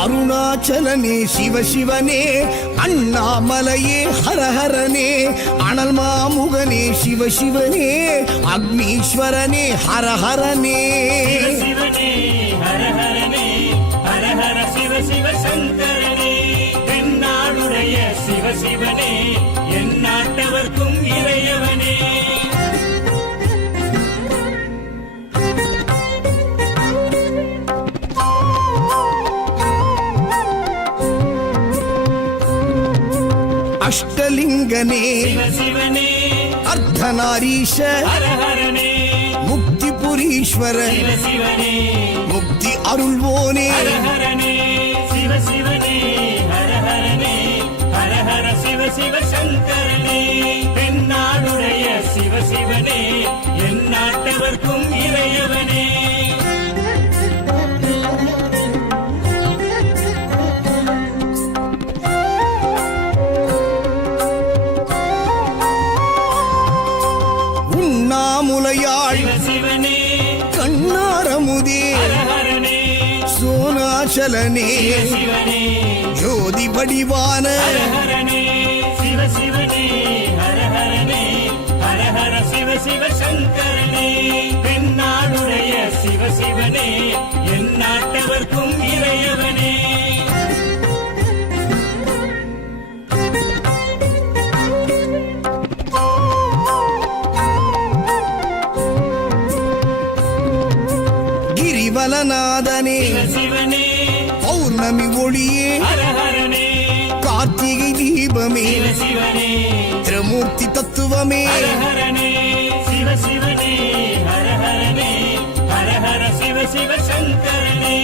அருணாச்சலனே சிவசிவனே, அண்ணாமலையே ஹரஹரனே, அனல் மாமுகனே சிவசிவனே, அக்னீஸ்வரனே ஹரஹரனே. சிவனே ஹரஹரனே, ஹரஹர சிவ சிவ சங்கரனே, தென்னாடுடைய சிவசிவனே, என் நாட்டவர்க்கும் இறையவனே. அஷ்டலிங்கனே சிவசிவனே, அர்த்தநாரீஷ ஹரஹரனே, முக்திபுரீஸ்வர சிவசிவனே, முக்தி அருள்வோனே. ஹரஹரனே சிவசிவனே, ஹரஹரனே, ஹரஹர சிவ சிவ சங்கரனே, தென்னாடுடைய சிவசிவனே, என் நாட்டவர்க்கும் இறையவனே. உண்ணாமுலையாள் சிவசிவனே, கண்ணாரமுதே ஹரஹரனே, சோனாச்சலனே சிவசிவனே, ஜோதி வடிவான ஹரஹரனே சிவசிவனே, ஹரஹரனே, ஹரஹர சிவ சிவ சங்கரனே, தென்னாடுடைய சிவசிவனே, என் நாட்டவர்க்கும் இறையவனே. கிரிவலநாதனே சிவசிவனே, பௌர்ணமி ஒளியே ஹரஹரனே, கார்த்திகை தீபமே சிவசிவனே, திரிமூர்த்தி தத்துவமே. ஹரஹரனே சிவசிவனே, ஹரஹரனே, ஹரஹர சிவ சிவ சங்கரனே,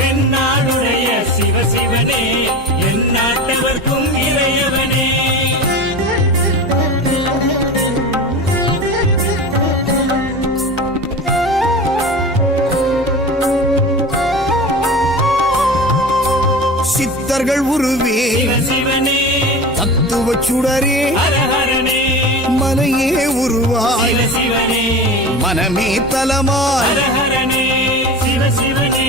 தென்னாடுடைய சிவசிவனே, என் நாட்டவர்க்கும் இறையவனே. சித்தர்கள் உருவே சிவசிவனே, தத்துவ சுடரே ஹரஹரனே, மனையே உருவாய் சிவசிவனே, மனமே தலமாய். ஹரஹரனே சிவசிவனே,